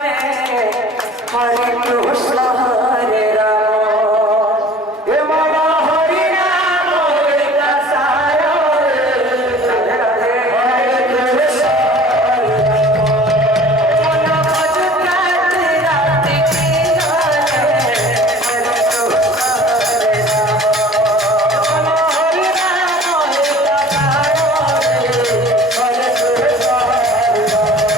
Hare Krishna, Hare Rama, Rama Hare Rama, Rama Radhe Hare Krishna, Mana Bhajat Rati Kinare, Hare Krishna, Hare Rama, Hare Rama, Rama Hare Krishna, Hare Krishna, Hare Rama.